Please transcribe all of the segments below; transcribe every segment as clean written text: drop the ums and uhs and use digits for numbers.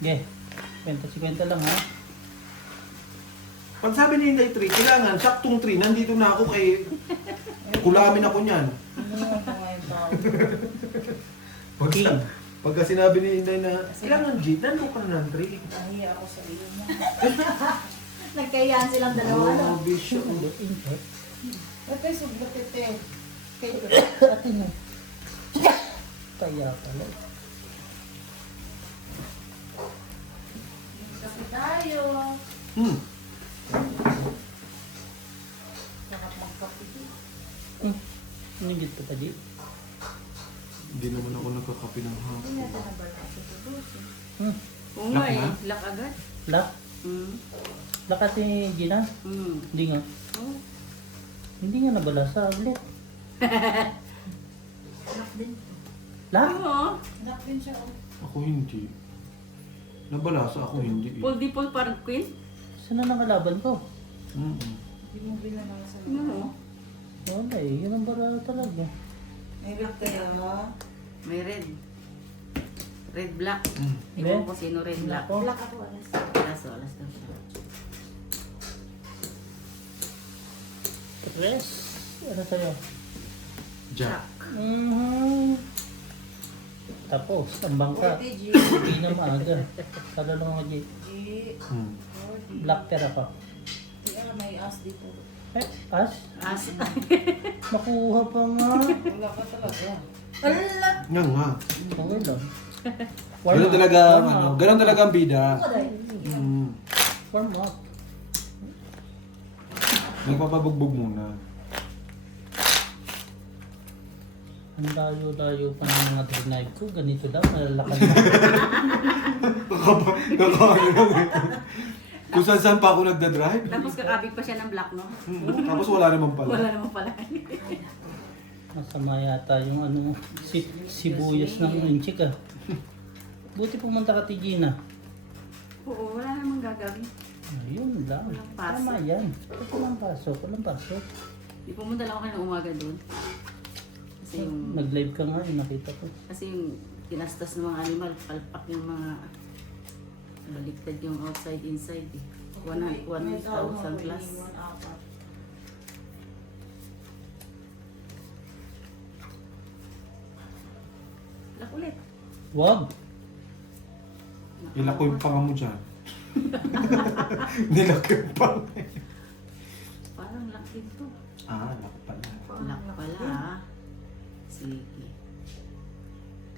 Okay. Kwenta-kwenta lang ha. Pag sabi ni Inday 3, kailangan saktong 3, nandito na ako kay kulamin ako niyan. Pagka sinabi ni Inday na kailangan G, nandito ka na ng 3. Nahiya ako sa iyo mo. Nagkayaan silang dalawa, no? Oh, bisyo. Ba't kayo sublot ito eh? Kayo. Atin na. Kaya pala. Kasi tayo. Sarap magkapiti. Ningit ka pa di. Hindi naman ako nagkakape ng Hindi hapon. natin na ba sa tubusin? Oo nga Lock eh, na? lock agad. Lak? Mm. Lak kasi Gina? Mm. Hindi nga. Oh. Hindi nga nabala sa ulit. Anak din. Lak? Oo. Anak din siya. Oh. Ako hindi. Nabalasa ako hindi. Full default parang queen. Saan na nakalaban ko? Hindi mo binanang sa Ano mo? Wala eh. Yun ang bara talaga. May red kayo. May red. Red black. Hindi. Iwan ko sino red black. Ako. Black ako, alas. Alas daw siya. Tres. Ano sa'yo? Jack. Tapos, ang bangka. 40 G. Hindi na maaga. Kalalong nga G. G. Hmm. 40. Black tera pa. Kaya may as dito. Eh, as? As. Makuha pa nga. Wala ka talaga. Ala! Nga nga. Okay lang. Ganun talaga, Warm ano, up. ganun talaga ang bida. Wala. Warm up. Nagpapabugbog muna. Ang layo-layo pa ng mga drive ko. Ganito daw, malalakad na. Kakaano lang ito. Kung saan pa ako nagdadrive. Tapos kakabig pa siya ng black, no? Tapos wala naman pala. Wala naman pala. Masama yata yung ano mo. Sibuyas ng inchik ah. Buti pumunta ka Tigina. Oo, wala namang gagawin. Ayun lang. Walang pasok. Tama yan. Walang pasok. Walang pasok. Di pumunta lang ako ng umaga doon. Kasi yung, Nag-live ka nga, nakita ko. kasi yung tinastas ng mga animal, palpak yung mga baliktad yung outside, inside eh. 1,000 plus. Lak ulit. Wag! Ilak ko yung panga mo dyan. Nilak ko yung panga. Parang lak din to. Ah, lak pala. Lak pala ah. Sige.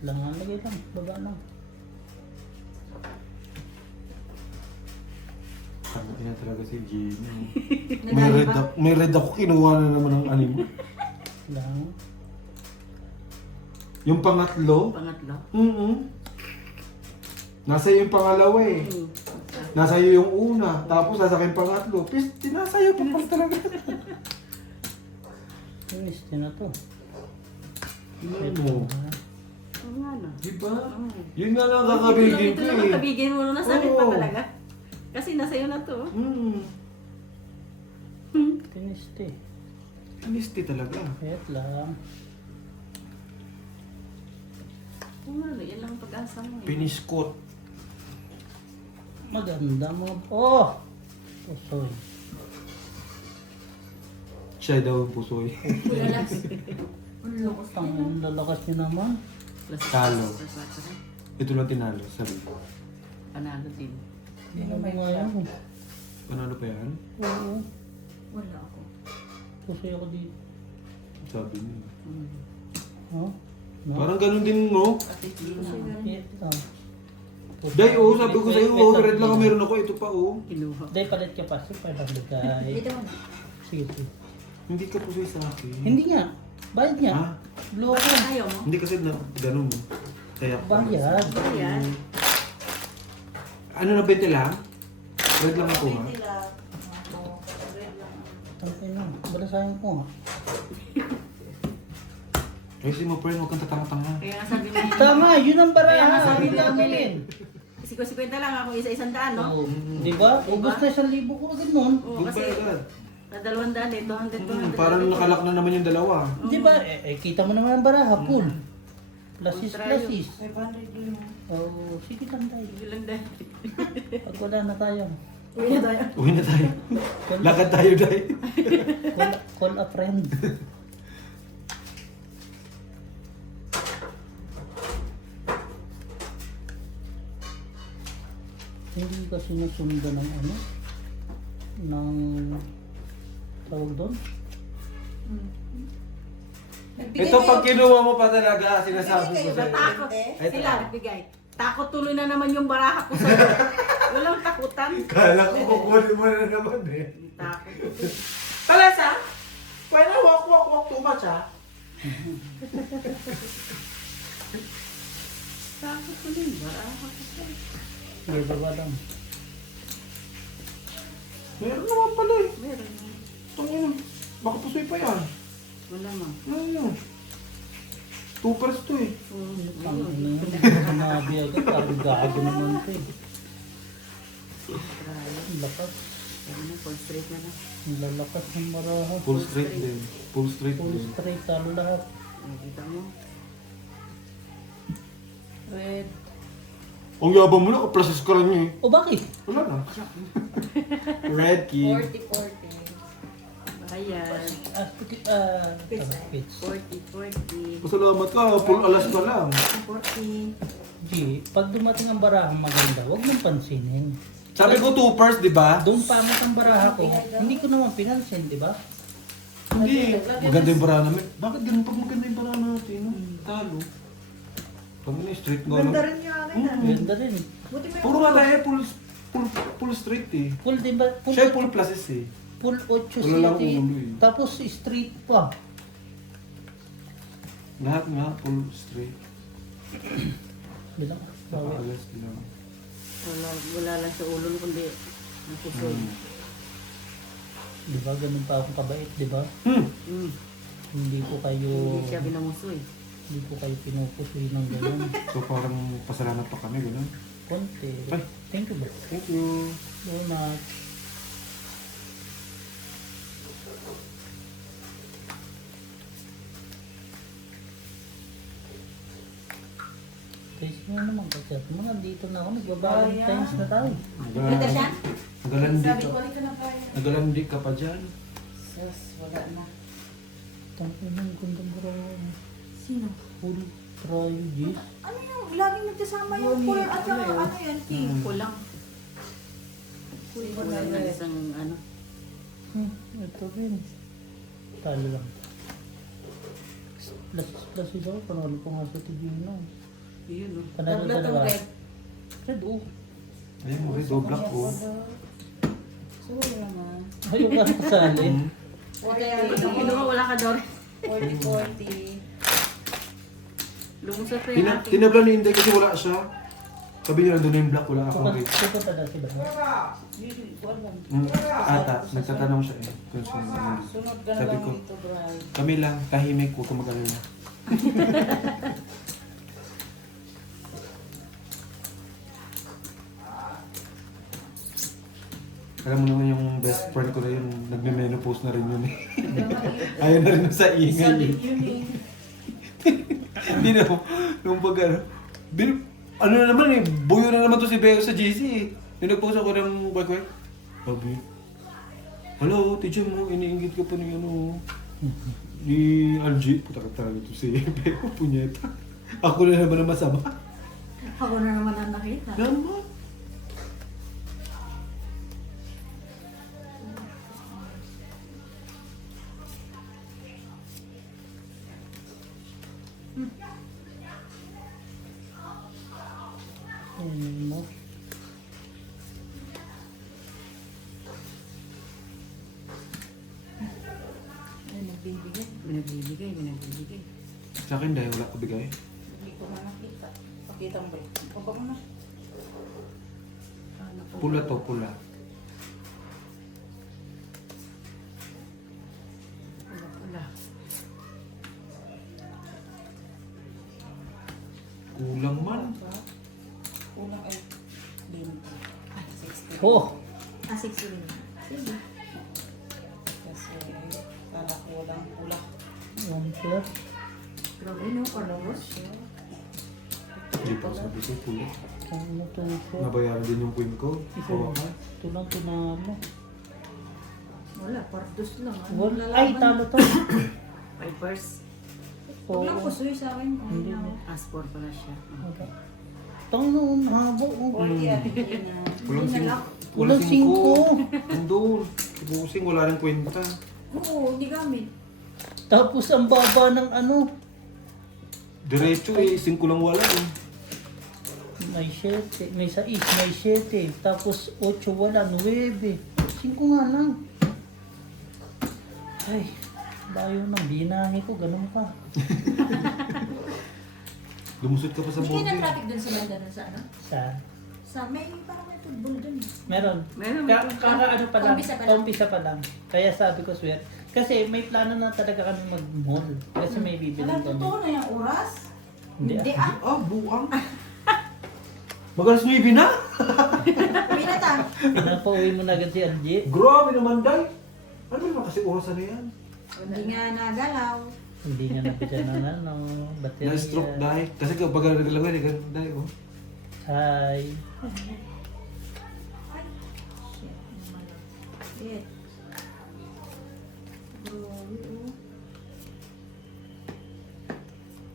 Langan lagay lang. Baba lang. Sabi na talaga si Gino. May red ako, kinuha na naman ng anime. Lang. Yung pangatlo, Pangatlo. nasa iyo yung pangalawa eh. Hmm. Nasa iyo yung una, tapos nasa akin pangatlo. Nasa iyo pa pala talaga. Inis din na to. Tingnan mo. Oo nga no. Diba? Oo. Yun nga lang kakabigin Ito ko lang eh. kakabigin mo na sakit pa Oo. talaga. Kasi nasa iyo na to. Tiniste. Anisti talaga. Kahit lang. Oo nga no, yan lang ang pag-asa mo eh. Piniskot. Maganda mga... Oh! Pusoy. Siya daw ang pusoy. Lalas. Ang lakas. Ang lalakas niyo naman. Plus, Talo. plus, plus, plus. Ito lang tinalo, sabi ko. Panalo din. Hindi na may ngayon. Panalo pa yan? Oo. Wala ako. Pusoy ako dito. Sabi niya. Oh? No? Parang ganun din mo. At least yun na. Wait lang. Day, oh, sabi ko sa'yo, oh, red lang ang meron ako. Ito pa, oh. Kinuha. Day, palit ka pa. Super bagay. Dito mo na. Sige, sige. Hindi ka pusoy sa akin. Hindi nga. Bayad nga. Ah, Blue ako. Bakit ayaw mo? hindi kasi na ganun mo. Kaya Bayad. Ayan. Ano na 20 lang? Red lang ako, ha? Sila. Ako. Red lang. Tangkay na. Balasahin ko nga. Ayusin mo, friend, huwag kang tatanga-tanga. Kaya nga sabi mo, Tama, yun ang bara. Kaya nga sabi Hindi nila, ako Mili. rin. 50 lang ako, isa-isang daan, no? Oo. Di ba? Ubus na 1,000 ko agad nun. Oo, Good kasi ba agad? na 200 eh, 200, 200. Parang nakalak na naman yung dalawa. Di ba? Eh, kita mo naman ang baraha. Pool. Lasis. 500 yun. Oh, sige lang tayo. Sige lang dahil. Pag wala na tayo. Uwi na tayo. Uwi na tayo. Lakad tayo, Day. Call a friend. Hindi ka sinusundan ng ano? Ng tawag doon? Ito pag kinuha mo pa talaga, sinasabi ko sa'yo. Natakot. Ito. Sila, nagbigay. Takot tuloy na naman yung baraha ko sa walang takutan. Kala ko kukunin mo na naman eh. Takot. Palasa? Pwede walk too much ah. Takot tuloy yung baraha ko sa Sige, baba lang. Meron naman pala eh. meron. Tangina. Baka pusoy pa yan. Wala man. Ano? 2 pers to eh. Ang ano yun? Sinabi agad, parang gago naman ito eh. Ang lakas. Ano, full straight na lang. Ang lalakas ng maraha. Full straight din. Full straight Full din. straight talo lahat. Nakita mo? Red. Ang yabang mo na, kaplasis ka lang niya eh. O bakit? Wala na. Red key. 40-40. Ayan. Pitch. 40. Pasalamat ka, full alas ka lang. 40. G, pag dumating ang barahang maganda, huwag mong pansinin. Sabi ko 2 pers, di ba? Doon pangit ang baraha ko, hindi ko naman pinansin, di ba? Hindi. Maganda yung bara namin. Bakit ganun pag maganda yung bara natin? Talo. Pag na straight nga Ganda lang. rin yung akin ah. Ganda rin. Buti may Puro nga tayo, full straight eh. Full, di ba? Full, Siya full pluses eh. full 8 Wala lang city, ulo eh. tapos straight pa. Lahat nga, full straight. Bilang, bawi. Alas lang. Wala lang sa ulo kundi napusoy. Di ba? Ganun pa akong kabait, di ba? Mm. Hindi ko kayo, Hindi siya binamusoy. hindi ko kayo pinupusoy ng ganun. So parang pasalamat pa kami, gano'n. Konti. Ay. Thank you ba? Thank you. So much. Guys, mo naman kasi mga dito na ako, nagbabalentines na tayo. Kita siya? Nagalandi Sabi ka. ko, ito na pa yan. Nagalandi ka pa dyan. Sus, wala na. Tangin ng gandang barahan. Sino? Full try, Gis. Ano yung laging nagkasama yung color at saka ano yan, tea? Kulang. Kulang na isang ano. Ito rin. Talo lang. Plus daw, panalo ko nga sa TV na. Yun o. Panalo Tabla tong talaga. red. Red, oh. Ayun mo rin, do black ko. Sorry naman. Ayaw ka kasali. Kinuha wala ka daw rin. 40-40. Lumusot pa yung aking. Tinabla ni Inday kasi wala siya. Sabi niya, nandun na yung black, wala akong red. Pupunta na sila. Ata, nagtatanong siya eh. Kung sino naman. Sabi ko, kami lang, tahimik, huwag ka mag-alala. Alam mo naman yung best friend ko na yun, nagme-menopause na rin yun eh. Ayaw na rin sa ingay eh. Hindi na, nung pag ano na naman eh, buyo na naman to si Beo sa GC eh. Yung nag-post ako ng kwek-kwek. Sabi, hello, teacher mo, iniinggit ka pa ni ano, ni RG. Puta ka talaga to si Beo, punyeta. Ako na naman ang masama. Ako na naman ang nakita. Naman. Ayun mo. Ay, nagbibigay. Binagbibigay. Sa akin dahil wala ko bigay. Hindi ko na nakita. Pakita mo ba? Baba mo na. Pula to, pula. Wala. Kulang man. Unang ay 20. Oh! 60 rin. Sige. Kasi kala ko walang pula. One shot. Grabe no, colors. Hindi pa sabi ko, pula. Ano to po? Nabayaran din yung queen ko. Hawakan. Ito lang tinalo. Wala, pardos lang. Ano Wala. lalaban? Ay, talo to. Papers. Huwag lang Oo. pusoy sa akin. Hindi Ano? na. Aspor pala siya. Wala. Tanong, habo. Forty at na. Walang Hindi na sing... lang. Walang singko. Nandun. Busing, wala rin kwenta. Oo, hindi gamit. Tapos ang baba ng ano. Diretso eh, 5 lang wala eh. May 7, may 6, may 7. Tapos 8 wala, 9. 5 nga lang. Ay, bayo ng binahe ko, ganun ka. Lumusot ka pa sa Hindi board na eh. traffic dun sa banda dun sa ano? Sa, Sa may parang may football dun eh. meron. Meron. Ano pa lang, Kaumpisa pa lang. kaumpisa pa lang. Kaya sabi ko, swear. Kasi may plano na talaga kami mag-mall. Kasi may bibilang Alam, kami. totoo na yung oras? Hindi Hindi ah. ah. Buang. Magalas mo na? Uwi na ta. Napauwi mo na agad si RJ. Grabe naman, Day. Ano naman kasi orasan na yan? Hindi nga nagalaw. Hindi nga napisa na ano, baterya. Na-stroke, Day. Kasi kapag nagalawan, eh, ganun, Day, oh. Hi. Ay, shit. Shit. Grabe oh.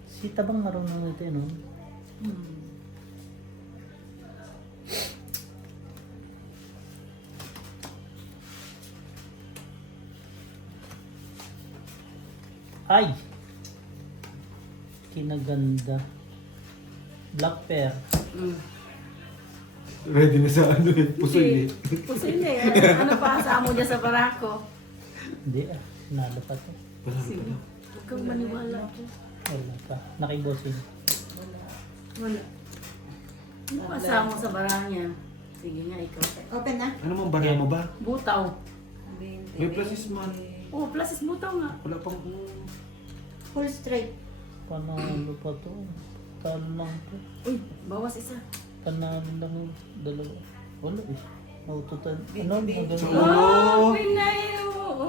Si Tabang marunong nito, no? Hmm. Ay! Kinaganda. Black pear. Mm. Ready na sa ano eh, pusoy eh. Pusili. Ano pa sa amo niya sa barako? Hindi ah. Nalo pa to. Wala Sige. pala. Huwag kang maniwala. Wala pa. Nakibosin. Wala. Ano pa sa amo sa barako niya? Sige nga, ikaw. Open na? Ano mang bara mo ba? Butaw. May pluses man. Oh, plus is butaw nga. Wala pang... Full straight. Panalo pa to. Talo lang to. Uy, bawas isa. Panalo lang yung dalawa. Wala eh. Maututan. Ano? Magaling. Oh! Pinay! Oo.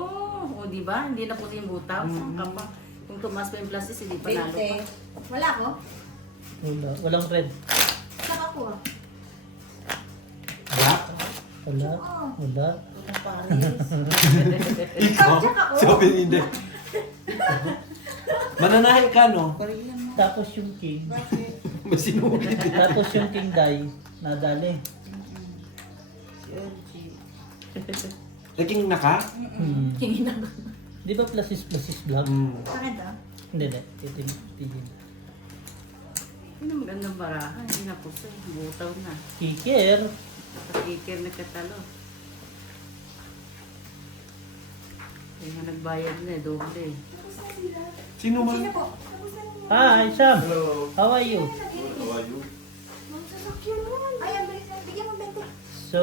O, di ba? Hindi na puti yung butaw. Saan ka pa? Kung tumas pa yung plus is, hindi panalo pa. 20. Wala ko? Wala. Walang red. Saka ko ah. Black? Wala. Oo. Wala. Ang Paris. Ikaw? Tsaka ako. Sabi ni hindi. Mananahi ka, no? Korean mo. Tapos yung king. Bakit? Masinulit eh. Tapos yung king die. Nadali. Si LG. Naging naka? Hmm. Hindi na. Di ba plus is black? Hmm. Sakit ah. Hindi, hindi. Titigil. Yun ang magandang baraha. Hindi na puso. Butaw na. Kicker. Pakikir na katalo. Kaya nga nagbayad na eh, doble eh. Sino man? Sino po? Hi, Sam. Hello. How are you? How are you? Ay, ang bilis na. Bigyan mo 20. So,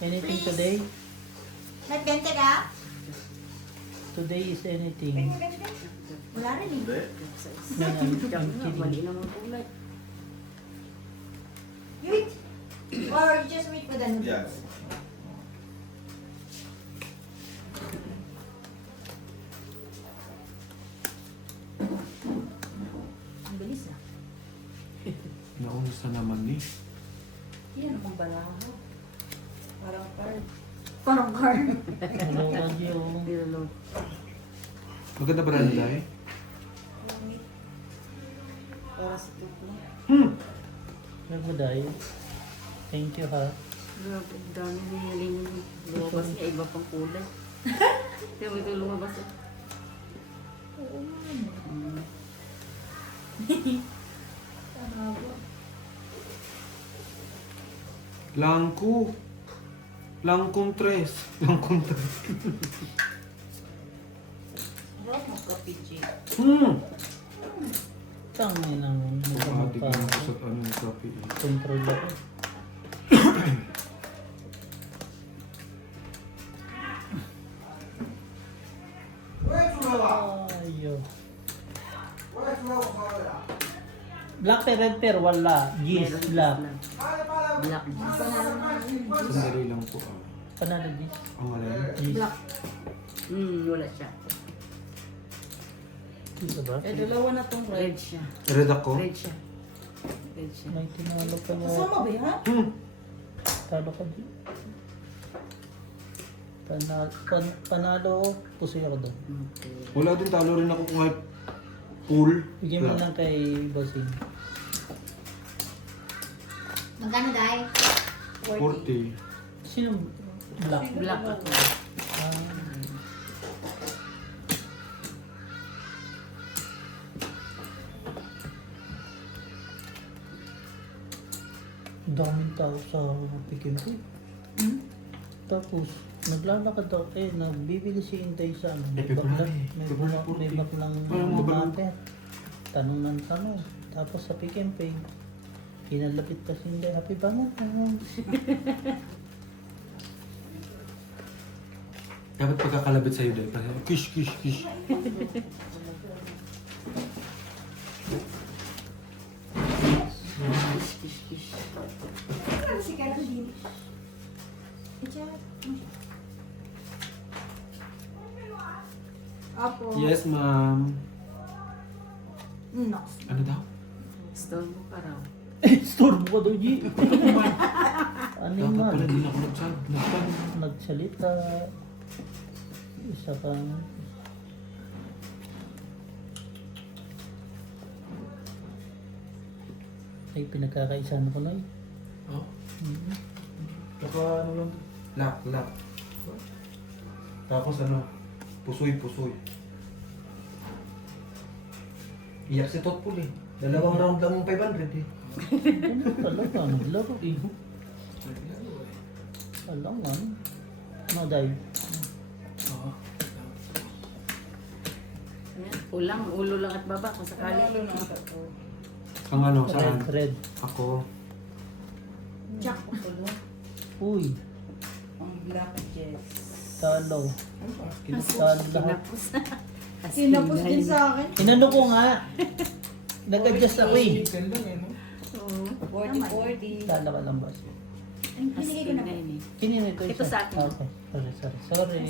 anything today? May 20 ka? Today is anything. Wala rin eh. No, I'm Diyan nga, kidding. mali naman kulay. You eat? Or you just wait for the noodles? Yes. Ang bilis ah. Naunas na naman eh. Yan ang balaho. Parang card. Parang card. Hello, Raji. Oh. Nilolog. Maganda ba rin tayo? Para sa tuklo. Hello, Day. Thank you, ha. Grabe, ang dami nihiling lumabas niya, iba pang kulay. Kaya mo ito lumabas eh. Oo nga. Mm. Tama ba? Langko. Langkong tres. Langkong tres. Sarap mo kapitchi. Tangin naman. Pagkatig Magkamukha na ako ako. sa ano yung kape eh. Control ako. Ayo. Black pear, red pear, wala. Yes, Meron black. lang. Black juice. Sandali lang po ah. Panalo this. Ang alin? Yes. Black. Wala siya. Ito ba? Eh, dalawa na tong Red siya. Red ako? Red siya. Red siya. May tinalo pa niya. Kasama ba yan? Talo ka di. Panalo, pusoy ako doon. Okay. Wala din, talo rin ako kahit pool. Bigyan mo lang kay Bossing. Magkano dahil? 40. Sino? Black. Black ako. Ah. Ang daming tao sa Pikimpi. Tapos, naglalakad ako nagbibili si Intay sa ano. May February. baklang, February may 40. baklang Parang mabalong. mabate. Tanong ng tanong. Tapos sa Pikimpi, kinalapit pa si Intay. Happy Valentine's. Dapat pagkakalabit sa'yo dahil parang kish, kish, kish. Kish, kish, kish. Ano si Carol din? Apo. Yes, ma'am. No. Ano daw? Stone mo pa raw. Store mo ka daw, G. Ano Dapat man? pala din ako nagsabi. Nagsalita. Isa kang... Ay, pinagkakaisahan ko na eh. Oh. Saka ano lang. Lap, lap. Tapos ano, pusoy, pusoy. Iyak si Totpul eh. Dalawang round lang yung 500 eh. Ano talaga? Naglaro eh. Alangan. Ano, Day? Oo. Ayan. Ulang, ulo lang at baba kung sakali. Ang ano, saan? Red, red. Ako. Jack. Uy, Ang black jess. talo. Talo lahat. Kinapos. Sinapos din sa akin. Inano ko nga. Nag-adjust ako eh. lang eh, no? Oo. 40-40. Talo ka lang, boss. Ay, binigay ko na po. Kinino ito Ito sa akin. Okay. Sorry.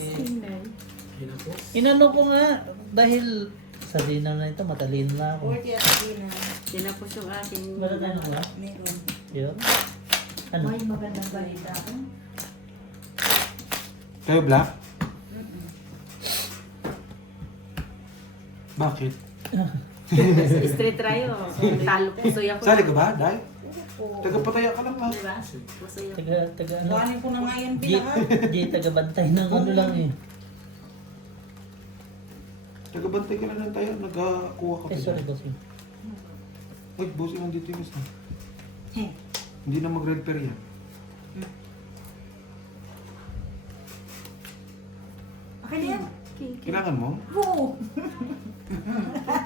Hina po. Inano ko nga. Dahil sa dinner na ito, matalino na ako. 40 at na. Tinapos yung ating... Matalino ko ba? Meron. Yun. Ano? May magandang balita ako. Kayo black? Bakit? Street tayo. Talo pusoy ako. Sali ka ba, Day? Tagapataya ka lang ha. Diba? Pusoy ako. Taga ano? Kuhanin ko na nga yan J, pila ha. J taga-bantay ng ano lang eh. Tagabantay ka lang ng tayo. Nagkakuha ka pa Sorry, dyan. bossing. Wait, bossing nandito yung isa. Heh. Hindi na mag-red pair yan. Akin na yan. King, king, Kailangan mo? Oo.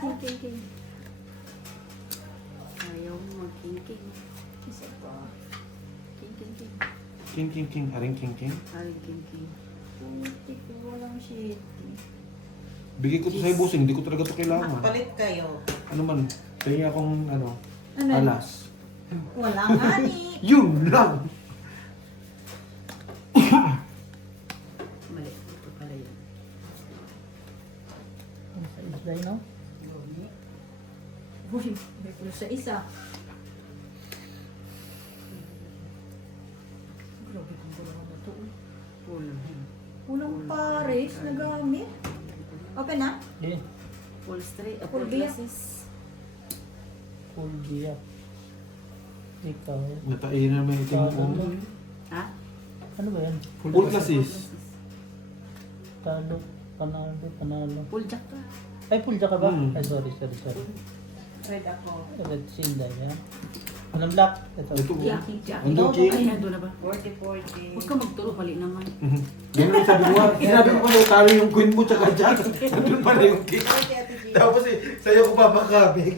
king, king, king. Ayaw mo mag-king, king. Isa pa. King, king, king. King, king, king. Aring king, king. Aring king, king. Puti ko, walang shit. Bigay ko to sa'yo, bossing. Hindi ko talaga to kailangan. Palit kayo. Ano man, kaya akong ano, Ano? alas. Walang ani. Yun lang! Mali. Ito pala yun. Ano sa isday, no? Uy, may pulo sa isa. Grabe kung gulawan na to. Full. Walang pares na gamit. Okay na? Eh, Full straight. Full Full biyak. glasses. full biyak. Ikaw. Natain na may itim Talo. mo. Ha? Ano ba yan? Full classes. Talo. Panalo. Full jack ka. Ay, pulja ka ba? Hmm. Ay, sorry. Red ako. Red sinday, ha? Anong black? Ito. Ito po. Jack, jack. Ando, King. Ay, nandun na ba? 40-40. Huwag ka magturo. Mali naman. Ganun ang sabi ko nga. Sinabi ko pala talo yung queen mo tsaka jack. Nandun pala yung king. 40 at G. Tapos eh, sa'yo ko papakabig.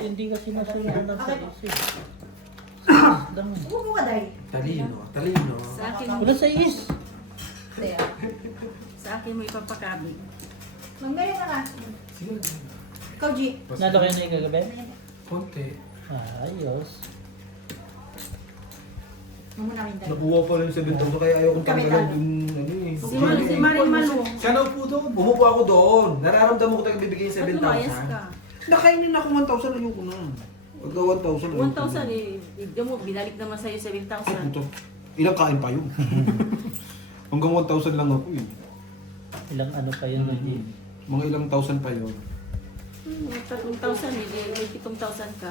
Hindi kasi nasunod ng sa is. Lang. Huwag mo ba, Day? Talino, talino. Sa akin, Wala sa is. Day. sa akin mo ipapakabig. Magmeron na ka. Ikaw, G. Nalo kayo na yung kagabi? Konti. Ayos. Huwag mo namin, Day. Nakuha pa lang yung 7,000 kaya ayaw kong tanggalan yung ano eh. Si Maring Malu. Siya na po doon. Umupo ako doon. Nararamdaman ko talaga bibigay yung Ba't lumayas 7,000. ka? Nakainin ako 1,000 ayoko na. Pagka 1,000. 1,000 eh. Yung mo, binalik naman sa'yo Ay, 7,000. puto. Ilang kain pa yun? Hanggang 1,000 lang ako eh. Ilang ano pa yun, hindi. Mga ilang thousand pa yun. 3,000 eh. Di, may 7,000 ka.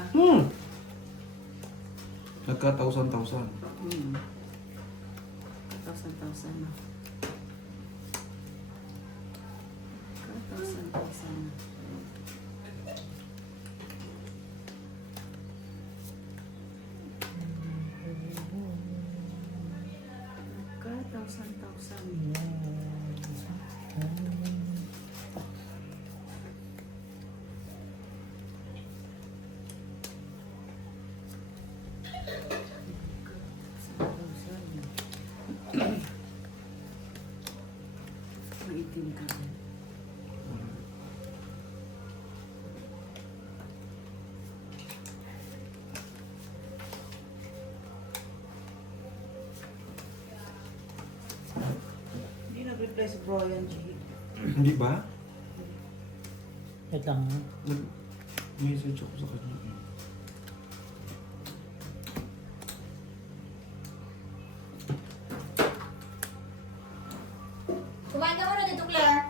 Nagka 1,000. 1,000 na. 1,000. Ka 1,000. Maitim ka rin. Hindi nag-reply si Brian G. Hindi ba? Wait lang. ha? Nag-message ako sa kanya. Kumain ka muna dito, Claire.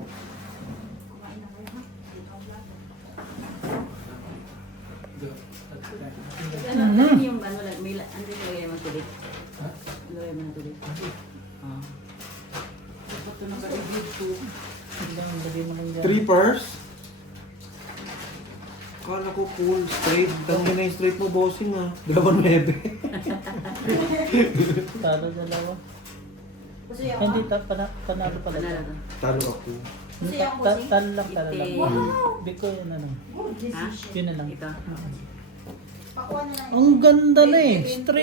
Kumain na kayo, ha? Dito ang plato. Ano yung ano lang, may ano yung lagay mo tuloy? Lagay mo na tuloy. Ah. Dapat ito naka-edit ko. Ilang lagay mo lang dyan. 3 pairs? Kala ko cool, straight. Tangin na yung straight mo, bossing ah. 2,900. Talo dalawa. Gusto yung Hindi, panalo pala. Panalo to. Talo ako. Gusto yung Talo lang, talo lang. Wow! Biko yun ano. Good Ha? decision. Yun na lang. Ito. Pakuha na lang. Ang ganda na eh.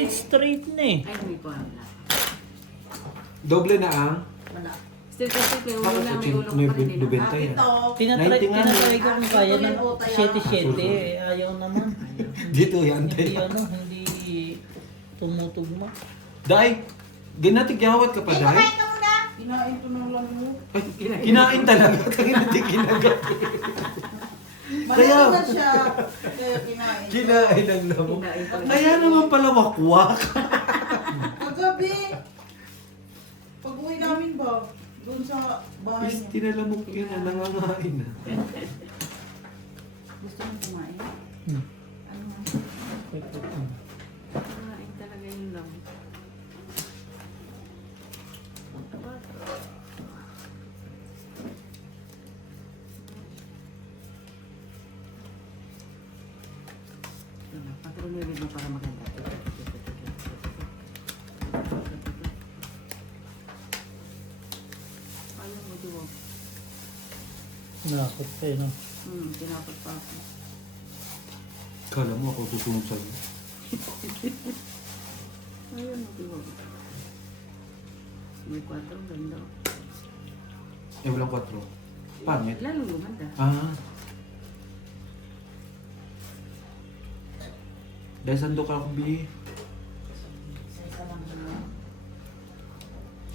Straight na eh. Ay, may po. Wala. Doble na ang Wala. Still kasi may ulo Bakit na, may sa ulo pa rin. eh, no? 90 yan? Ito. Tinatry 90 nga tinatry ko kung kaya ng Ito, tayo. 7-7 eh. Ayaw naman. Dito yan. Hindi ano, hindi tumutugma. Dai, ginatigyawat ka pa, Hey, Dai? kumain ka muna. Kinain ko na lang mo. Ay, kinain talaga. Tangin na di kinagat. Malaki na siya. Kaya kinain. Kinain lang naman. Kinain ko. Kaya naman pala wakwak. Kagabi. Pag uwi namin ba? Doon sa bahay Is, niya. tinalamok yun na nangangain na. Gusto mo kumain? Hmm. Ano nga? Kumain talaga yun lang. Patuloy mo para maganda. Ayaw mo diwag. Nakakot pa eh, no? Tinapot pa ako. Kala mo ako susunod sa'yo. Ayaw mo diwag. May 4, ganda. Eh, walang 4. Pangit. Lalong gumanda. Ah. Dahil sandok ako, Bi. Isa lang naman.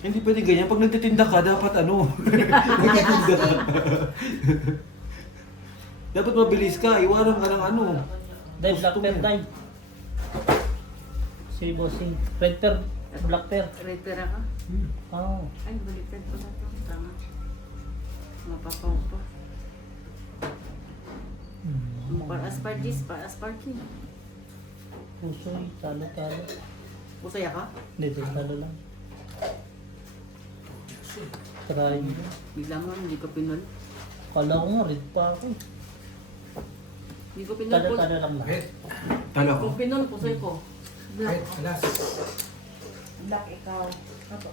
Hindi pwede ganyan. Pag nagtitinda ka, dapat ano? Nagtitinda ka. Dapat mabilis ka. Iwanan ka ng ano. Dive, black Gusto pair, mo. dive. Si Bossing. Red pair, black pair. Red pera ka? Oo. Ay, baliktad pala ito. Tama. Mapapaw pa. Para aspargis, para aspargis. Pusoy, talo-talo. Pusaya ka? Hindi, talo lang. Try mo. Bigla mo, hindi ko pinol. Kala ko nga, red pa ako. Hindi ko pinol. Talo-talo lang ba? Talo ko. Kung pinol, pusay ko. Black ikaw. Ako.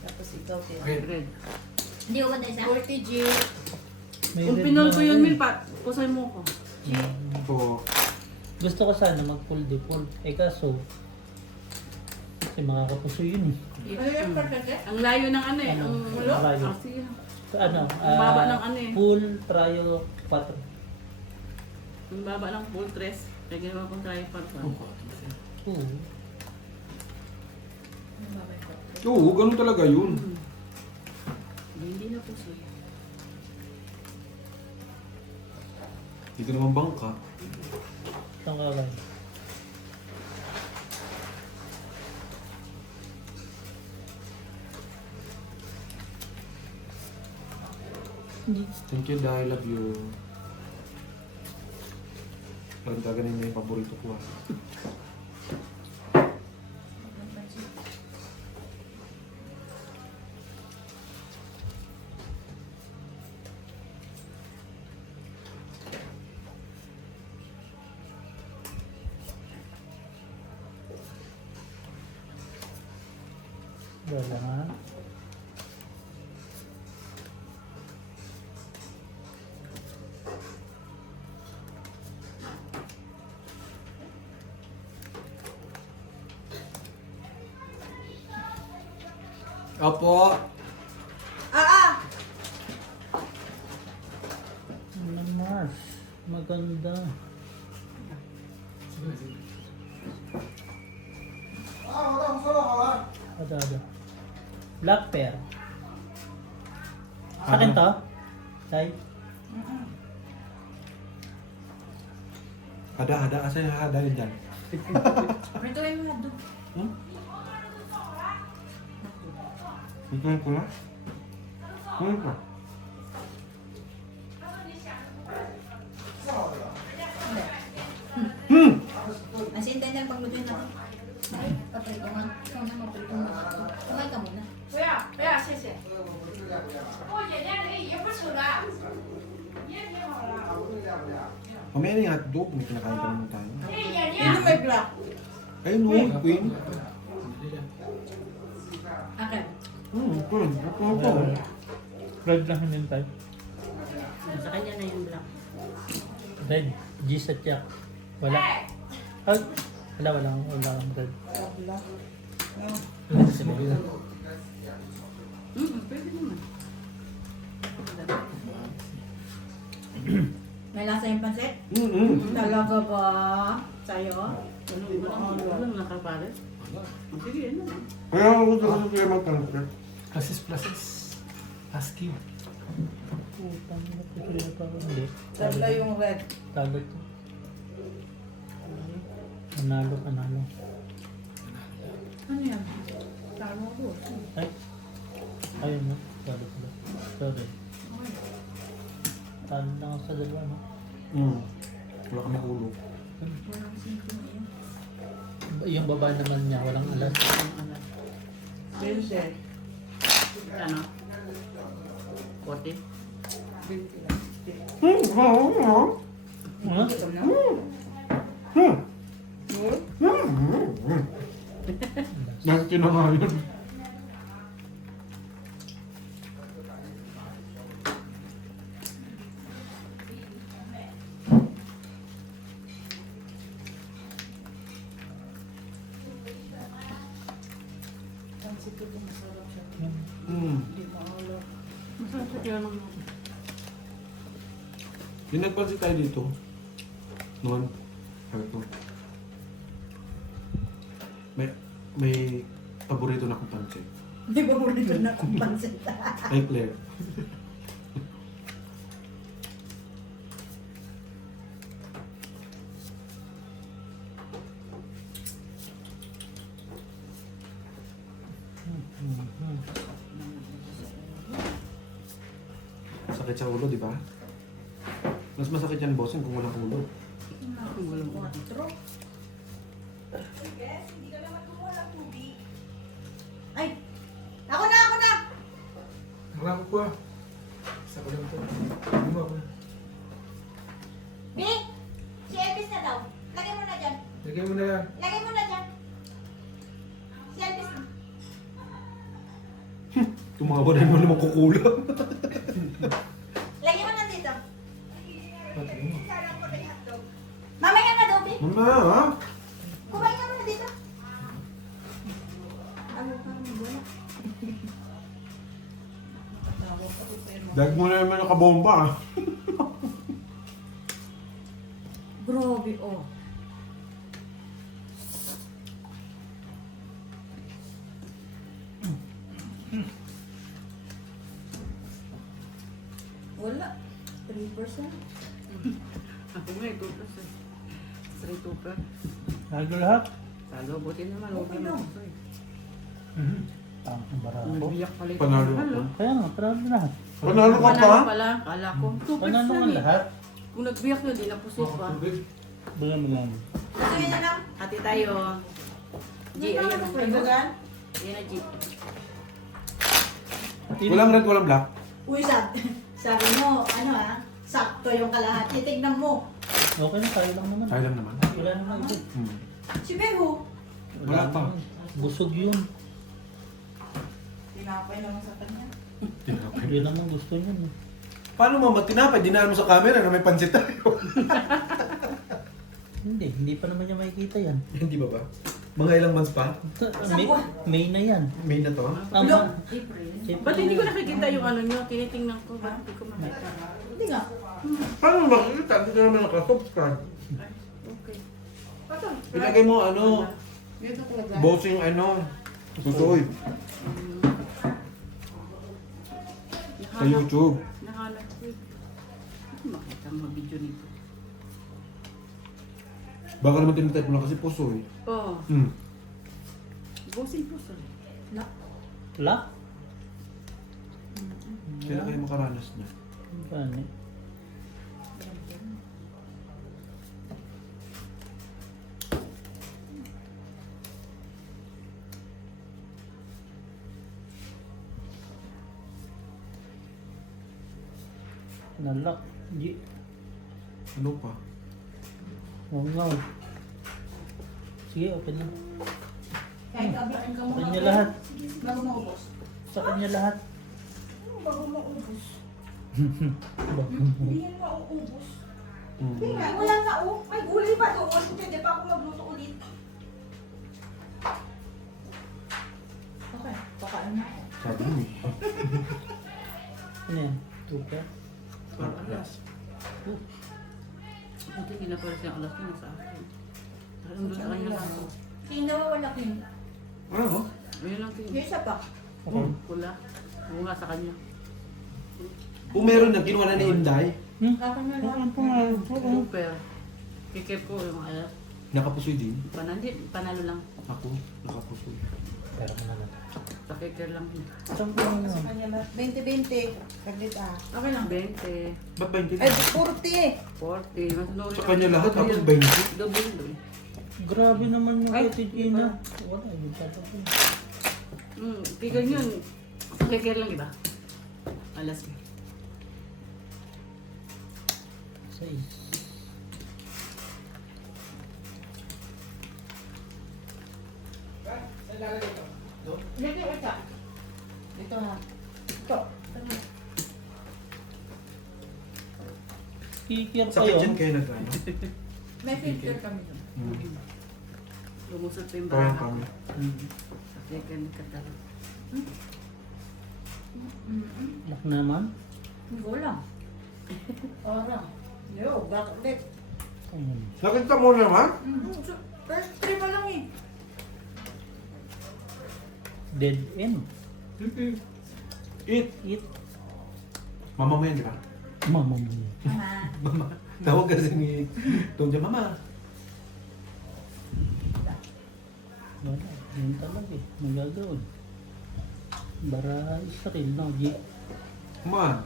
Tapos ikaw, Tia. Red. Hindi ko ganda isa. 40 G. May Kung red pinol na ko yun, ako eh. Mil, pusay mo ko. Po. Gusto ko sana mag-full default. Eh kaso, kasi makakapuso yun eh. Ano yung perfect? Ang layo ng ano eh. Ano? Ang Ang layo. Ah, sige. So, ano? Ang baba ng ano eh. Full trio 4. Ang baba ng full dress. Kaya ginawa kong tripod pa. Oo. Oo, ganun talaga yun. Hindi na po siya. Hindi ka naman bangka. Saan ka ba? Hindi. Thank you, Dai. Love you. Parang gaganin na yung paborito ko ah. Wala nga. Opo. Ano Mars? Maganda. Ada. Black pear. Sa akin to? Tay? Ada. Asa yung ada yun dyan? Ito ay mga dog. Ito ko na? Ano ka? Asintay na paglutuin natin. Ay, patay ko nga. Ikaw na magpulitong na ako. Kumain ka muna. 不要不要，谢谢。我姐姐这也不丑的，也挺好的。 Mamaya na yung hotdog. May kinakain pa naman tayo. 这眼睛 Ito may black. Ayun o, Queen. Akin. Queen. Ako. Red lang hindi tayo. Sa kanya na yung black. Red. G sa tiyak. Wala. Ay, wala kang red. Wala sa mga. Pwede naman. May lasa yung pansit? Mm-mm. Talaga ba? Sa'yo? Walang nakapalit. Sige, ano. Kaya ako gusto kaya magtanong. Plasis. Husky. Putang ina, pituloy na pa ako. Hindi. Tatlo yung red. Talo to. Panalo. Ano yan? Talo ko. Ay. Ayun na. Talo pala. Sorry. Talo na ako sa dalawa, no? Wala kami ulo. Walang singko na yan. Yung baba naman niya, walang alas. Vincent. Ano? Kote? Ano? Ito na? Nagkin na nga yun. Pansit ito masarap siya. Mm. Hindi maalo. Masasakit yun ang... Yung nagpansin tayo dito. Noon. Sabi ko. May paborito na akong pansit. Hindi ba mo rin na kung pansit? Ay, Claire. Sakit sa ulo, di ba? Mas masakit yan, bossing, kung walang ulo. Quattro. Ay! Ako na! Marami ko ah. Isa ko lang ito. Hindi mo ako. Bi! Si Elvis na daw. Lagay mo na dyan. Lagay mo na yan. Lagay mo na dyan. Si Elvis na. Tumawa na naman naman kukulang. Lagay mo na dito. Pati mo. Mamaya na daw, Bi. Mama, ha? Kumain ka muna dito. Ano pa mo ba? Dag mo na naman nakabomba, ha? Grabe, oh. yan. Ako nga, 2 plus eh. 3 2 plus. Lalo lahat. Salo, buti naman. Huwag Okay na lang. puso eh. Ang barako. Nagbiyak pala ito. Panalo Halo. ako. Kaya nga, panalo lahat. Panalo ka pa? Panalo pala. Kala ko. 2 plus Panalo lang nga eh. lahat. Kung nagbiyak yun, di na puso pa. Bala mo lang. Gusto yun na lang. Hati tayo. G, ayun. Dagan? Ayun na G. Walang red, walang black. Uy, sabi mo, ano sakto yung kalahati. Tignan mo. Okay na, tayo lang naman. Kaya lang naman. Wala naman ito. Si Beho. Wala pa. naman. Busog yun. Tinapay naman sa kanya. Yun naman gusto niya. Paano mo matinapay? Dinaan mo sa camera na may pansit tayo. Hindi pa naman niya makikita yan. Hindi ba ba? Mga ilang months pa? May na yan. May na to? April. Ba't hindi ko nakikita yung ano nyo? Tinitingnan ko. Ba't hindi ko makita? Hindi nga. Paano mo makikita? Hindi ka naman nakasubscribe. Okay. Ilagay mo ano, Dito talaga. bossing ano, susoy sa YouTube. Nahanap ko eh. Ano makita ang mga video nito? Baka naman tinitype mo lang kasi pusoy. Oo. Bossing puso. Wala? Kailan kayo makaranas na? Paano eh? Nalak. Di. Ano pa? Wow. Sige, open na. Kahit kabitin ka Sa muna. kanya lahat. Bago maubos. Sa kanya lahat. Bago maubos. Bago. Hindi yan mauubos. Mm. Ay, wala na May gulay pa doon. Pwede pa ako magluto ulit. Okay, pakain na ako. Sabi mo. Ano yan? Tuka? Parang alas. Buti hindi na pala siyang alas na sa akin. Alam doon sa kanya lang ako. Sino wala kin? Ano? Ayun lang tingin. Yung isa pa. Pula. Oo nga sa kanya. Kung meron na, kinuha na ni Inday, Kakan na lang. Super. Kikip ko yung alas. nakapusoy din. Panalo lang. Ako, nakapusoy. Pero ka na lang. Sa kicker lang. Saan ko na Sa yun? kanya lahat. 20-20. Saglit ah. Okay lang. 20. Ba't 20 Ay, na? 40. 40. Mas nuri. Sa kanya lahat, tapos 20. Double doon. Grabe naman yung Ay, kay Tina. Wala, yung tatapos. Kicker yun. Sa kicker lang, diba? Alas. Size. Ito ha. Kikir Sa kayo. kitchen kayo nag-ano? May filter kami doon. Lumusot pa yung Parang baka. kami. Sa kicker ni Katara. Lak naman. Hindi ko lang. Parang. Yo, bakit? Ayun. Nakita mo naman? First three pa lang eh. Dead end. Eat. Eat. Mama mo yan, di ba? Mama mo. Mama. Mama. Tawag kasi ni Tongja, Mama. Wala. Yun talaga eh. Magagawin. Bara Israel, no? G. Come on.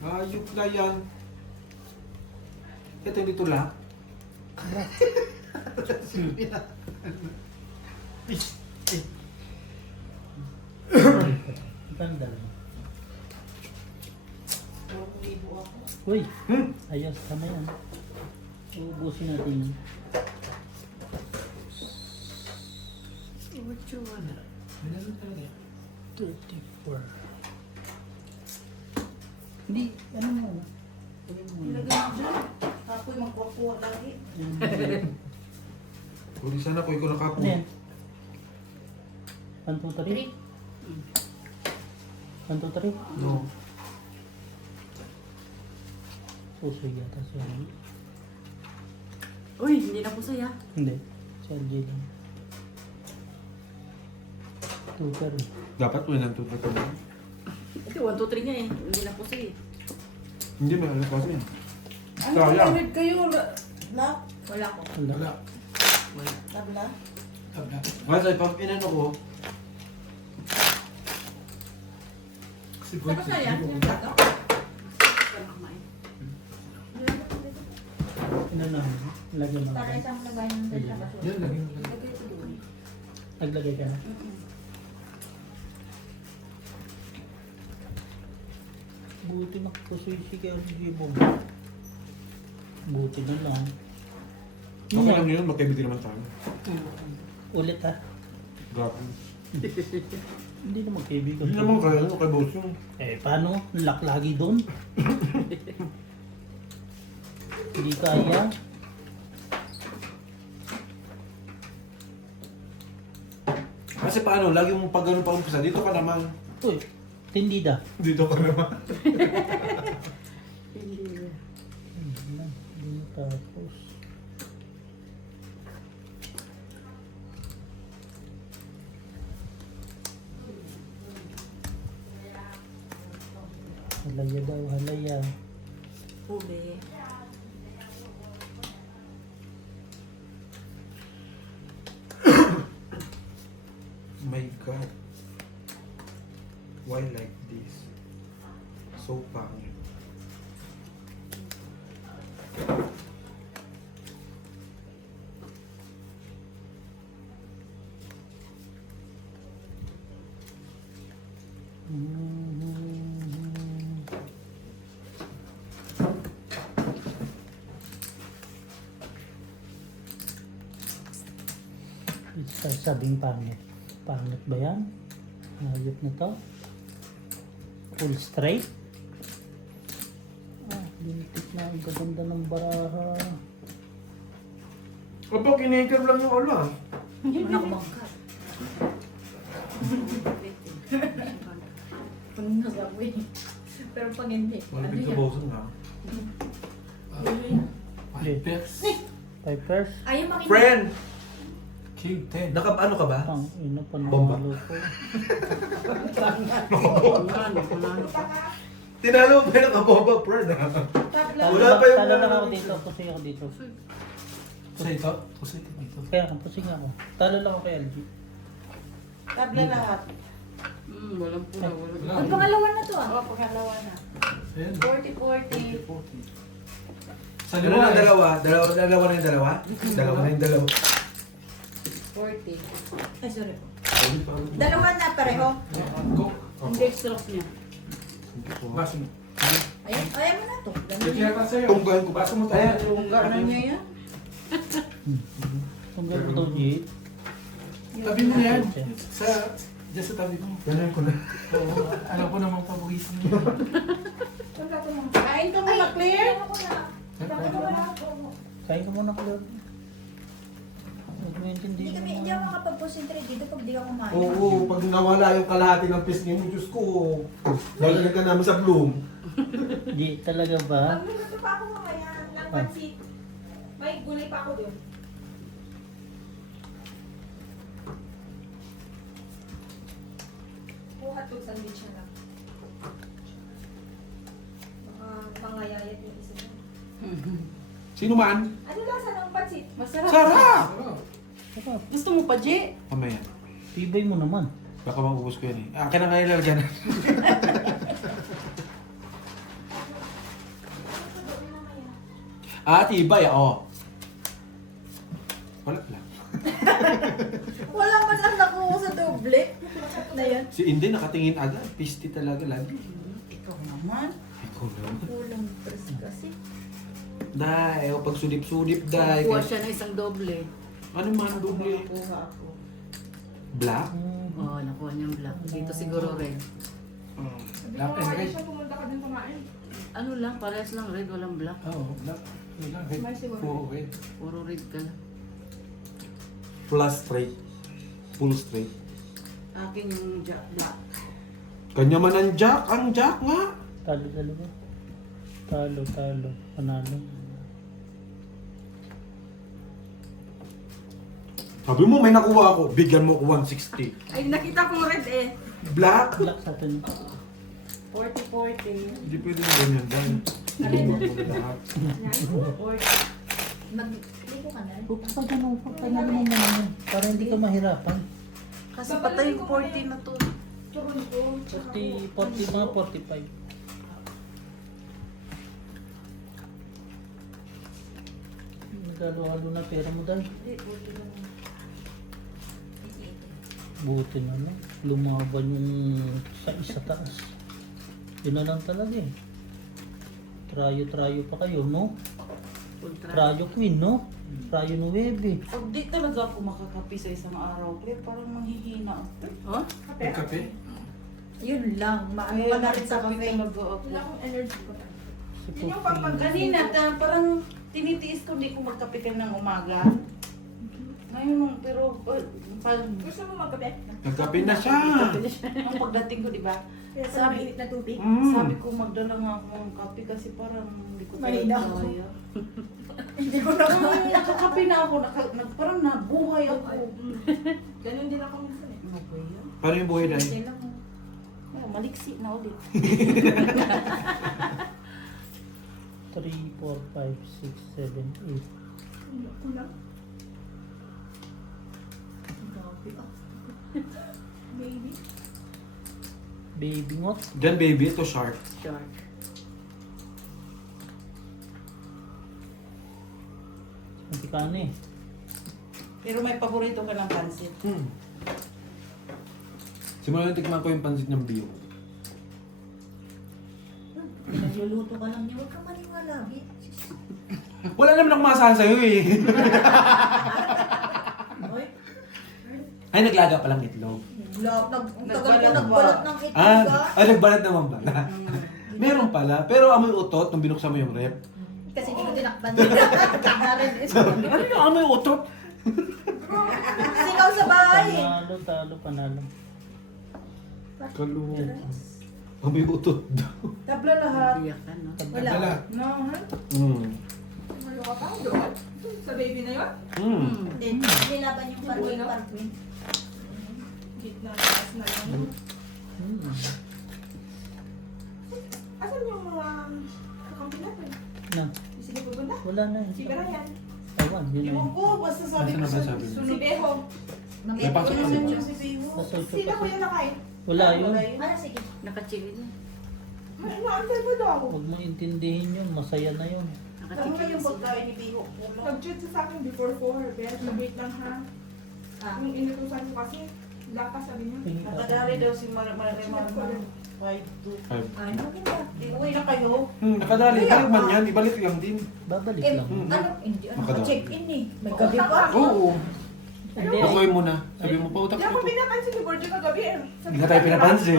Ayok na yan. Ito hindi tula. Ganda lang. Uy! Ayos, tama yan. Uubusin natin yun. What you want? 34. Hindi, ano mo? Ilagay mo dyan. Ako'y magkuha lagi. Kung di sana ko ikaw nakapo. Ano yan? 1, 2, 3? 1, 2, 3? No. Pusoy yata siya. Uy, hindi na puso ya. Hindi. Si LJ lang. Tutor. Dapat mo nang tututunan. Ito, 1, 2, 3 nga eh. Hindi na po siya eh. Hindi, may alas kasi. Ano Sayang. ginamit kayo? La? Wala ko. Wala. Tabla? Tabla. Kasi pag inano ko, Kasi Tapos na yan? Yung plato? Tama kumain. Ano na? Lagyan mo Para na. isang lagay ng dun sa basura. Yan, lagyan mo lang. Naglagay ka na. Buti nakakusisi ka ang gibong. Buti na lang. okay lang yun, magkaibigan naman tayo. Ulit ha. Grabe. Hindi na magkaibigan. Hindi naman kaya, ano, kay boss yung... Eh, paano? Lock lagi doon? Hindi kaya. Kasi paano, lagi mong pag ganun pa umpisa, dito ka naman. Uy, tindida. Dito ka naman. Hindi. Tapos. Halaya daw, halaya. Huli. My God. Why like this? So pangit. Sabing pangit. Pangit ba yan? Hayop na to? Full straight? Ah, lintik na. Ang gaganda ng baraha. Kapag kinikab lang yung ulo ah. Wala ko bangkat. Pag nagawi. Pero pag hindi, ano Malapit sa yan? boson nga. Pipers. Pipers? Ayaw makita. Friend! King 10. Ano ka ba? Pang ina pa Bomba. ko. Panalo pa. Tinalo pa yung kabomba, friend ah. Tabla. Wala pa yung- Talo lang ako dito. Pusing ako dito. Kasi ito. Kasi ito. Kaya pusing ako. Talo lang ako kay LG. Tabla lahat. Walang pula, walang Wala. Ang pangalawa na to ah. Oo, pangalawa na. Ayan. 40-40. 40. Sa Ano liwa na eh. dalawa? Dalawa na yung dalawa? Dalawa na yung dalawa. 40. Ay, sorry po. Ayun pa. Dalawa na pareho. Go. Ang dextrose niya. Baso mo. Ayan, ayan mo na to. Kaya ka sa'yo. Tunggan ko. Baso mo tayo. Gano'n niya yan? Kung gano'n to, Jit. Tabi mo yan. Sa... Diyan sa tabi mo. Ganun ko na. Oo. Alam ko namang paborito mo yan. Kain ka muna, Claire. Kain ka muna, Claude. Nag-maintindihan Hindi kami, mo hindi na. ako makapag-concentrate dito pag di ako kumain. Oo, pag nawala yung kalahati ng pisngi mo, Diyos ko, lalagyan ka namin sa bloom. Di, talaga ba? Magluluto pa ako mamaya ng pansit. May gulay pa ako doon. Hotdog sandwich na lang. Baka pangayayat yung isa niya. Sino man? Ano lasa ng pansit? Masarap. Sarap! Sarap. Gusto mo pa, J? Mamaya. Tibay mo naman. Baka maubos ko yan eh. Akin na nga ilalagyan. Tibay, oo. Wala lang. Wala man lang nakuha sa doble. Na yan. Si Inday nakatingin agad. Pisti talaga lagi. Ikaw naman. Ikaw naman. Kulang pres kasi. Day, o pag sudip-sudip, day. Kuha siya ng isang doble. Ano man doble? Kuha ako. Black? Oo, nakuha niyang black. Dito siguro red. Black and red. siya pumunta ka din kumain. Ano lang, parehas lang red, walang black. Oo. Black. Wala. Red. May siguro. Puro red. Puro red ka lang. Plus straight. Full straight. Akin yung Jack Black. Kanya man ang Jack. Ang Jack nga. Talo, talo ba? Talo, talo. Panalo. Sabi mo may nakuha ako. Bigyan mo ko 160. Ay, nakita ko red eh. Black? Black sa atin. 40. Hindi pwede na ganyan dahil. Hindi mo lahat. Mag-ligo ka na. Huwag ka ganun, huwag ka na naman naman. Para hindi ka mahirapan. Kasi patay yung 40 na to. 40, 40 mga 45. Nagalo-halo na pera mo dahil. Buti na no. Lumaban yung sa isa taas. Yun na lang talaga eh. Trayo-trayo pa kayo, no? Trayo queen, no? Trayo 9. Pag di talaga ako makakapi sa isang araw, kaya parang manghihina ako. Huh? Kape? Yun lang. Maano ka na rin sa kape. Wala akong energy ko. Si Yun yung Pupi. Kanina, parang tinitiis ko hindi ko magkape ka ng umaga. Ngayon, pero pag Gusto mo magkape? Nagkape na siya. nung pagdating ko, di ba? Kaya sa mainit na tubig. Sabi ko magdala nga ako ng kape kasi parang hindi ko Mahina talaga ako. kaya. Hindi ko na Nakakape na ako, parang nabuhay ako. Ganun din ako minsan eh. Ano ba yun? Paano yung buhay dahil? Hindi lang. Maliksi na ulit. 3, 4, 5, 6, 7, 8. Kulang. Baby. Baby ngot. Diyan baby, ito shark. Shark. Hindi ka na eh. Pero may paborito ka ng pansit. Simulan tikman ko yung pansit ng bio. Nagluluto ka lang niya. Huwag ka maniwala, Bit. Wala naman akong masahan sa'yo eh. Ay, naglaga pa lang itlog. Ang tagal ko nagbalat ng itlog, Nagbalat naman pala. Meron pala, pero amoy utot nung binuksan mo yung rep. Kasi hindi ko tinakpan nila. Ano yung amoy utot? Singaw sa bahay. Talo, panalo. Kaluwa. Amoy utot daw. Tabla lahat. Iyak ka, no? Wala. No, ha? Malo ka pa doon? Sa baby na yun? Then, nilaban yung parkwin. Gitna taas na lang. Asan yung mga kakampi natin? Na, Sino pupunta? wala na Si eh. Brian. Awan, yun na Ewan yun. ko, basta sabi ko Nasaan sa na ba sabi mo? Si Beho. May pasok Wala kasi na ba? yung si Biho. Pasok Sino pa. ko yung nakain? Wala yun. Ah, sige. Nakachili na. May inaantay ba daw? Huwag mo intindihin yun. Masaya na yun. Nakachili Tama yung na pagkain ni Biho. Kulo. Nag-chat siya sa akin before 4. Pero wait lang ha. Yung inutusan ko kasi, laka sabi niya. Nakadali daw si Marimar. 5-2. Ano ganda? Uwi na kayo. Nakadali. Balik man yan. Ibalik lang din. Babalik Eh, lang. ano? Hindi, ano? Makadaw. Check-in eh. May gabi pa. Oo. Hindi. Pakuhay mo na. Sabi mo pa utak Hindi ako nito. pinapansin ni Borja kagabi eh. Hindi na tayo pinapansin.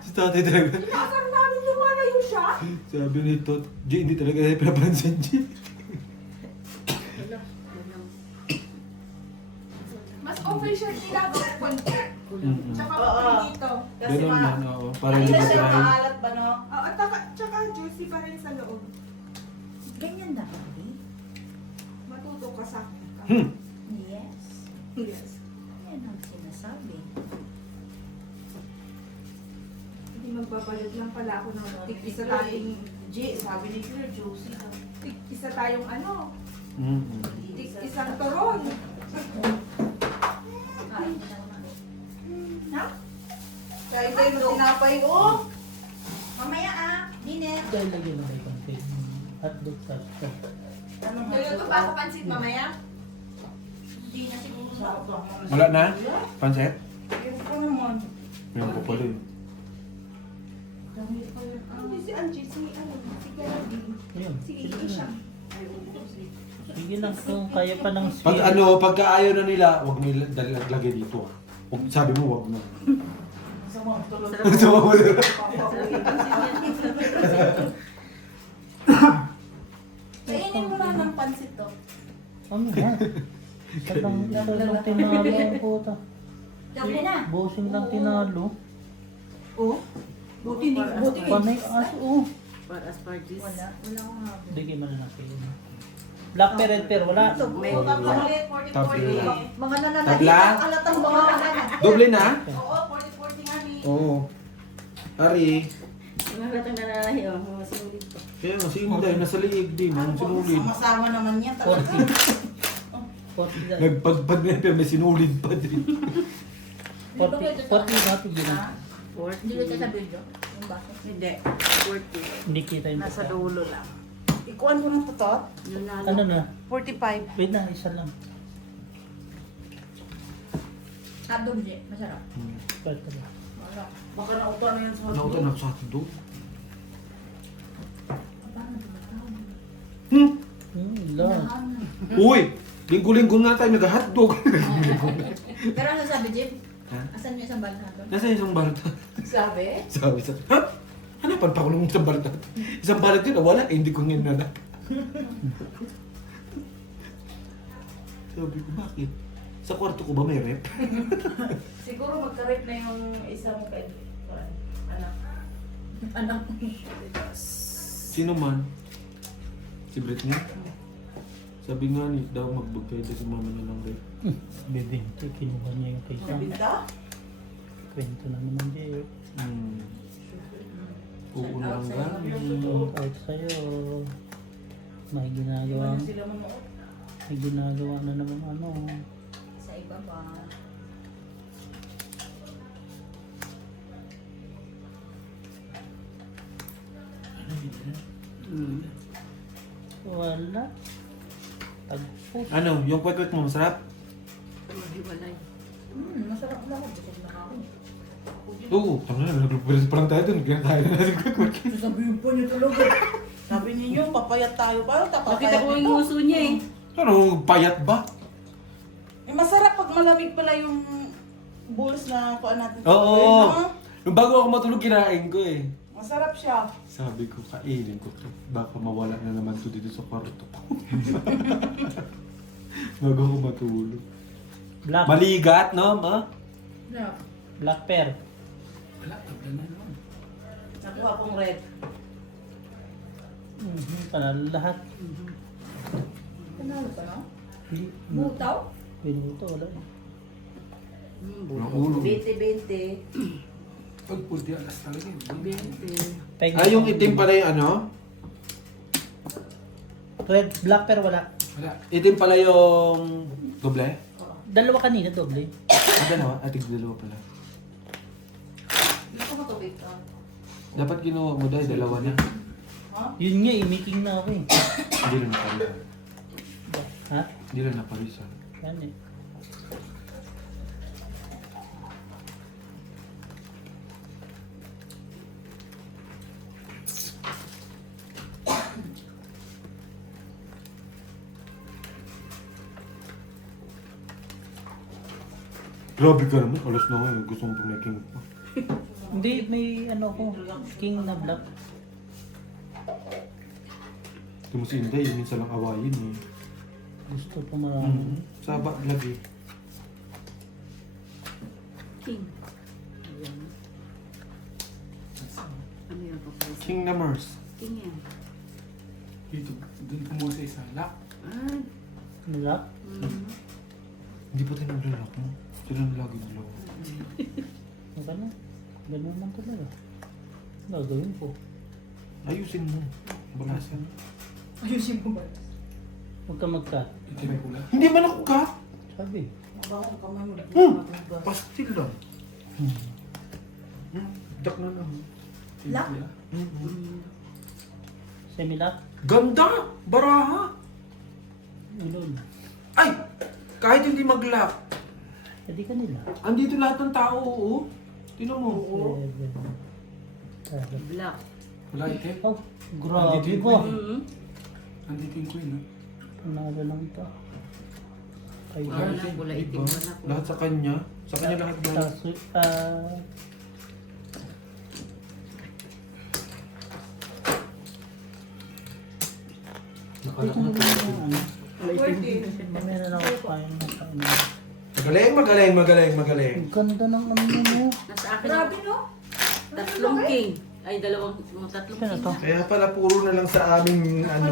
Si tatay talaga. Inaasar namin lumalayo siya. Sabi nito, G, hindi talaga tayo pinapansin, G. Mas okay siya nilago ko konti. Tsaka Oo. dito. Kasi Ganun man, oo. Para Hindi hindi na siya masirahin. maalat ba, no? At tsaka juicy pa rin sa loob. Ganyan na kami. Matuto ka sa akin. Yes. Yes. Yan ang sinasabi. Hindi magbabalot lang pala ako ng tig-isa Isa tayong G, sabi ni Claire, juicy daw. tig-isa tayong ano, Mhm. tig-isang turon. Kain na ako na. Ha? Kaya tayo ng tinapay, oh! Mamaya dinner. Dahil lagyan na kayo konti. Hotdog pasta. Anong Luluto pa ako pansit mamaya. Hindi na siguro. Wala na? Pansit? Yung pa naman. Meron ko pala eh. Ano si Angie? Si Geraldine? Yun. Si Sige Isha? na. Sige lang. Kung kaya pa ng Pag sweet. pagka ayaw na nila, huwag nila lagay dito. Huwag, sabi mo, huwag mo. Sama ko tulog. Sama mo na. Kainin mo na ng pansit to. Ano nga? Talang tinalo ang puta. Gabi na. Bossing lang tinalo. Oh? Buti ni Panay aso. Oh. Para asparges. Wala. Wala akong habo. Bigay mo na natin. Black pair, red pair, wala. May Ulit, 40-40. Mga nananahit Tabla? ang alatang mga nananahit. Doble na? Oo, 40-40 nga ni. Oo. Ari. Mga halatang nananahi, oh. Mga sinulid pa. Kaya nga, si Inday, nasa liig din. Ang sinulid. Sama naman yan talaga. 40 lang. Nagpagpag na pero may sinulid pa din. 40 na ito din. 40. Hindi ko ito sa video. Yung baso. Hindi. 40. Hindi kita yung Nasa dulo lang. Ikuan ko ng totot. Yun na. Ano na? 45. Wait na, isa lang. Hotdog, Jay. Masarap. Pwede na. Masarap. Baka nauto na yan sa Nauta na sa atin doon. Paano tumatawag? Lang. Lahan na. Uy! Linggo-linggo nga tayo nag-hotdog. Pero ano sabi, Jim? Ha? Asan yung isang balsa doon? Nasa isang balta. Sabi? Sabi sa... Ha? Hanapan pa ako ng isang balta. Isang balta yun, wala. Eh, hindi ko ngayon nanak. Sabi ko, bakit? Sa kwarto ko ba may rep? Siguro magka-rep na yung isa mo kay anak. Anak. Sino man? Si Britney? Sabi nga ni daw magbagay daw si mama na lang rep. Bebente, kinuha niya yung kaysa. Nabinta? Kwento na naman Jay. Oo na lang galing. Kahit sa'yo, may ginagawa, Ano sila manood? may ginagawa na naman ano. Sa iba ba? Wala. Tagpos. Ano, yung kwek-kwek mo masarap? Mahiwalay. Masarap na ako. Busog na ako. Oo, tama na, nag-reference pa lang tayo dun. Kinakain na natin kwek-kwek. Sasabihin po niyo talaga. Sabi ninyo, papayat tayo. Paano Nakita tapapayat ko yung nito? uso niya eh. Ano, payat ba? Eh, masarap pag malamig pala yung balls na kuan natin. Oo. Ayun, ha? Nung bago ako matulog, kinain ko eh. Masarap siya. Sabi ko, kainin ko to. Baka mawala na naman to dito sa kwarto ko. Bago ako matulog. Black. Maligat, no, ma? Yeah. Black pair. Wala, tabla na naman. Nakuha kong red. Panalo lahat. Panalo pa no? Hindi. Butaw? Pinuto, wala eh. Nakulog. 20-20. Pag puti alas talaga yun. 20. Peg. Ay, yung itim pala yung ano? Red, black pair, wala. Wala. Itim pala yung doble? Dalawa kanina, doble. Ah, dalawa? Ating dalawa pala. Hindi ko matubig ka. Dapat ginawa mo dahil dalawa na. Yun nga eh, making na ako eh. Hindi rin naparisan. Ha? Hindi rin naparisan. Yan eh. Grabe ka naman, alas na ngayon. Gusto mong tumiking pa. Hindi, may ano ko, king na black. Ito mo si Inday, minsan lang awayin eh. Gusto ko marami. Saba lagi. King. Ayan. Ano yung papalis? King numbers. King yan. Dito, dun po sa isa. Lock. Ah. Black? Hindi pa tayo naglalak mo. Sila na lagi dalawa. Ano na? Ganun naman talaga. Gagawin ko. Ayusin mo. Balasan. Ayusin mo ba? Huwag ka mag-cut. Itim na pula. Hindi man ako ka. Sabi. Mabaho ang kamay mo. Pastil lang. Dak na lang. Lock? Semi-lock? Ganda! Baraha! Ulol. Ay! Kahit hindi mag-lock. Hindi kanila. Andito lahat ng tao, oo. Tinan mo. 7. Black. Wala itim. Oh, grabe ko. Andito yung queen, no? Panalo lang ito. Kaya Wala, wala itim. Diba? Wala ko. Lahat sa kanya. Sa kanya lahat yan. tapos, Nakalak na tayo. mamaya na lang ako kain na kain. Magaling, magaling, magaling, magaling. Ang ganda ng ano mo. Nasa akin Grabe yung no? tatlong king. Ay, tatlong Sino king. to? Kaya pala puro na lang sa aming ano.